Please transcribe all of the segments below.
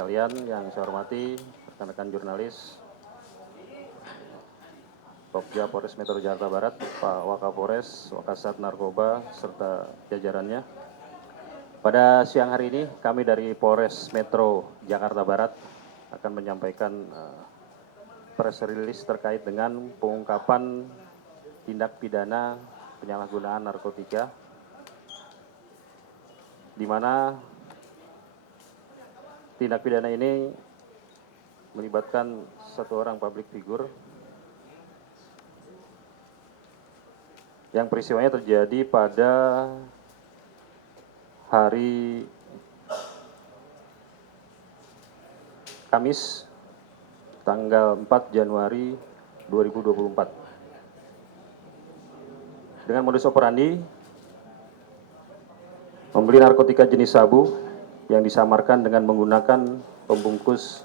sekalian yang saya hormati, rekan-rekan jurnalis, Pokja Polres Metro Jakarta Barat, Pak Wakapolres, Wakasat Narkoba, serta jajarannya. Pada siang hari ini, kami dari Polres Metro Jakarta Barat akan menyampaikan press release terkait dengan pengungkapan tindak pidana penyalahgunaan narkotika, di mana tindak pidana ini melibatkan satu orang public figure yang peristiwanya terjadi pada hari Kamis tanggal 4 Januari 2024. Dengan modus operandi membeli narkotika jenis sabu yang disamarkan dengan menggunakan pembungkus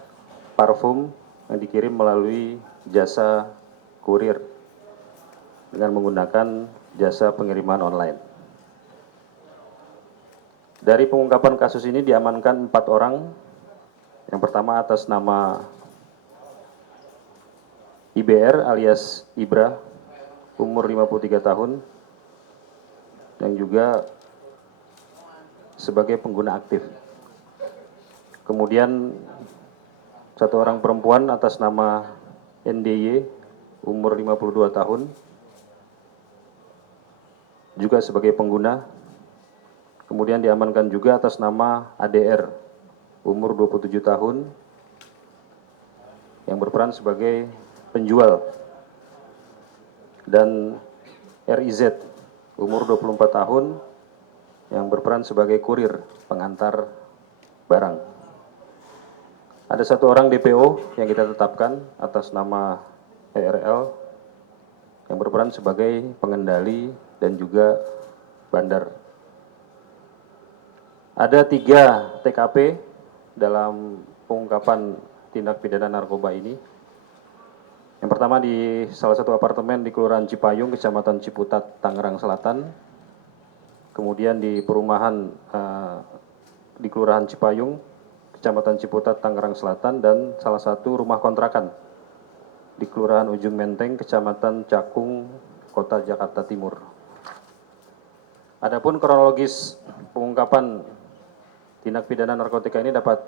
parfum yang dikirim melalui jasa kurir dengan menggunakan jasa pengiriman online. Dari pengungkapan kasus ini diamankan 4 orang. Yang pertama atas nama IBR alias Ibra, umur 53 tahun, yang juga sebagai pengguna aktif. Kemudian satu orang perempuan atas nama NDY, umur 52 tahun, juga sebagai pengguna. Kemudian diamankan juga atas nama ADR, umur 27 tahun, yang berperan sebagai penjual. Dan RIZ, umur 24 tahun, yang berperan sebagai kurir pengantar barang. Ada satu orang DPO yang kita tetapkan atas nama ERL, yang berperan sebagai pengendali dan juga bandar. Ada 3 TKP dalam pengungkapan tindak pidana narkoba ini. Yang pertama di salah satu apartemen di Kelurahan Cipayung, Kecamatan Ciputat, Tangerang Selatan. Kemudian di perumahan di Kelurahan Cipayung, Kecamatan Ciputat, Tangerang Selatan, dan salah satu rumah kontrakan di Kelurahan Ujung Menteng, Kecamatan Cakung, Kota Jakarta Timur. Adapun kronologis pengungkapan tindak pidana narkotika ini dapat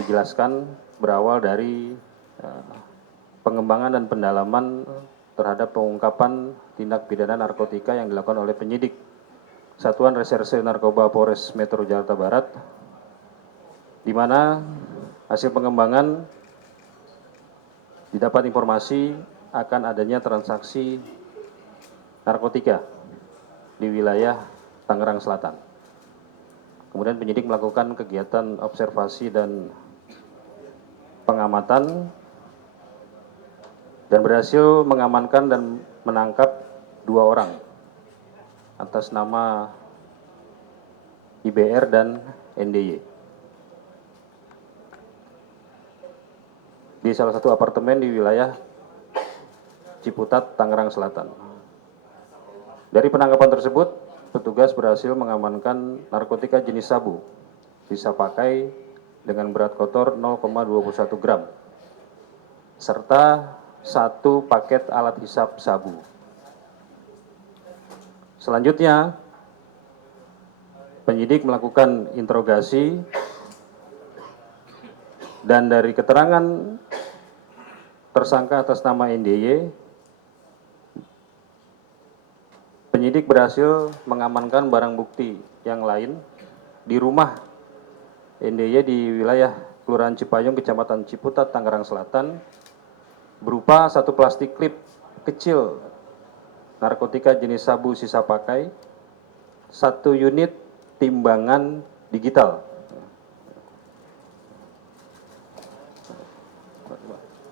dijelaskan berawal dari pengembangan dan pendalaman terhadap pengungkapan tindak pidana narkotika yang dilakukan oleh penyidik Satuan Reserse Narkoba Polres Metro Jakarta Barat, di mana hasil pengembangan didapat informasi akan adanya transaksi narkotika di wilayah Tangerang Selatan. Kemudian penyidik melakukan kegiatan observasi dan pengamatan dan berhasil mengamankan dan menangkap 2 orang atas nama IBR dan NDY di salah satu apartemen di wilayah Ciputat, Tangerang Selatan. Dari penangkapan tersebut, petugas berhasil mengamankan narkotika jenis sabu, sisa pakai dengan berat kotor 0,21 gram, serta 1 paket alat hisap sabu. Selanjutnya, penyidik melakukan interogasi dan dari keterangan tersangka atas nama NDY, penyidik berhasil mengamankan barang bukti yang lain di rumah NDY di wilayah Kelurahan Cipayung, Kecamatan Ciputat, Tangerang Selatan, berupa 1 plastik klip kecil narkotika jenis sabu sisa pakai, 1 unit timbangan digital.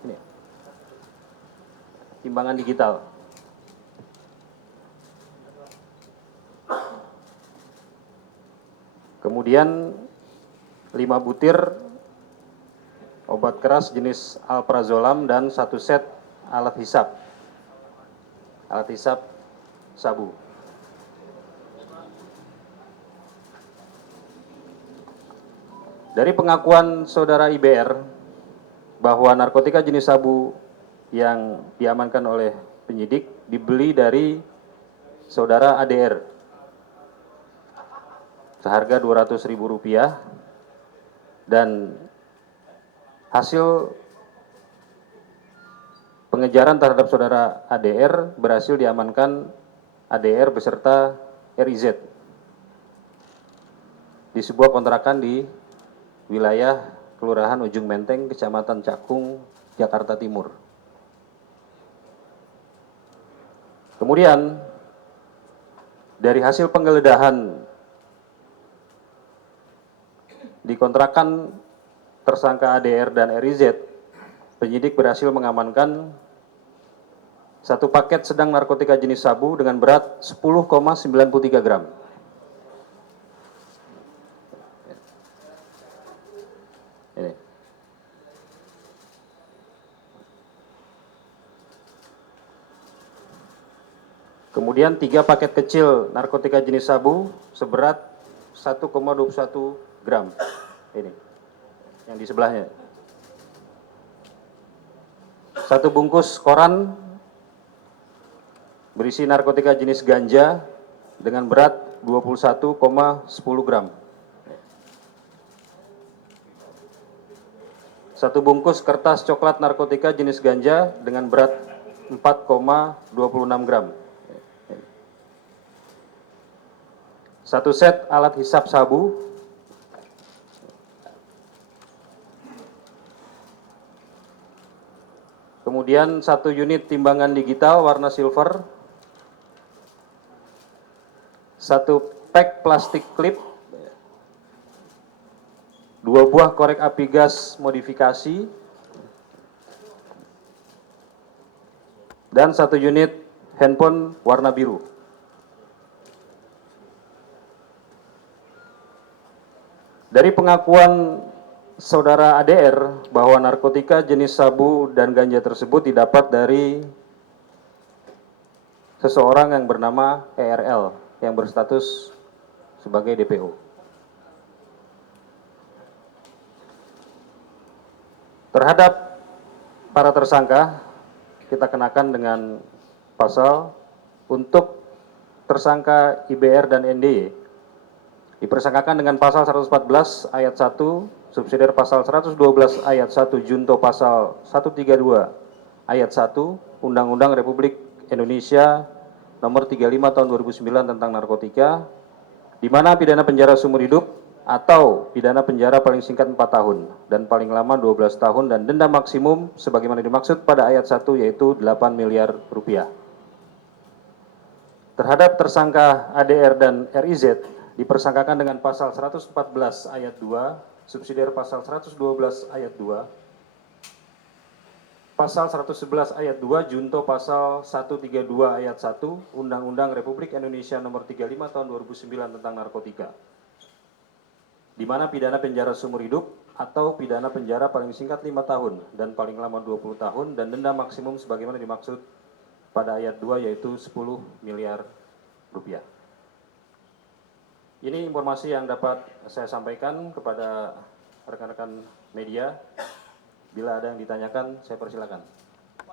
Ini, timbangan digital. Kemudian 5 butir obat keras jenis alprazolam dan 1 set alat hisap sabu. Dari pengakuan saudara IBR bahwa narkotika jenis sabu yang diamankan oleh penyidik dibeli dari saudara ADR seharga Rp200.000 dan hasil pengejaran terhadap saudara ADR berhasil diamankan ADR beserta RIZ di sebuah kontrakan di wilayah Kelurahan Ujung Menteng, Kecamatan Cakung, Jakarta Timur. Kemudian dari hasil penggeledahan di kontrakan tersangka ADR dan RIZ, penyidik berhasil mengamankan satu paket sedang narkotika jenis sabu dengan berat 10,93 gram. Ini. Kemudian 3 paket kecil narkotika jenis sabu seberat 1,21 gram. Ini yang di sebelahnya. 1 bungkus koran berisi narkotika jenis ganja dengan berat 21,10 gram. 1 bungkus kertas coklat narkotika jenis ganja dengan berat 4,26 gram. 1 set alat hisap sabu. Kemudian 1 unit timbangan digital warna silver. 1 pack plastik klip. 2 buah korek api gas modifikasi. Dan 1 unit handphone warna biru. Dari pengakuan saudara ADR bahwa narkotika jenis sabu dan ganja tersebut didapat dari seseorang yang bernama ERL yang berstatus sebagai DPO. Terhadap para tersangka, kita kenakan dengan pasal untuk tersangka IBR dan NDY dipersangkakan dengan pasal 114 ayat 1, subsidiar pasal 112 ayat 1 junto pasal 132 ayat 1 Undang-Undang Republik Indonesia nomor 35 tahun 2009 tentang narkotika, di mana pidana penjara seumur hidup atau pidana penjara paling singkat 4 tahun dan paling lama 12 tahun dan denda maksimum sebagaimana dimaksud pada ayat 1 yaitu 8 miliar rupiah. Terhadap tersangka ADR dan RIZ dipersangkakan dengan pasal 114 ayat 2, subsidiar pasal 112 ayat 2, pasal 111 ayat 2 junto pasal 132 ayat 1 Undang-Undang Republik Indonesia nomor 35 tahun 2009 tentang narkotika, di mana pidana penjara seumur hidup atau pidana penjara paling singkat 5 tahun dan paling lama 20 tahun dan denda maksimum sebagaimana dimaksud pada ayat 2 yaitu 10 miliar rupiah. Ini informasi yang dapat saya sampaikan kepada rekan-rekan media. Bila ada yang ditanyakan, saya persilakan.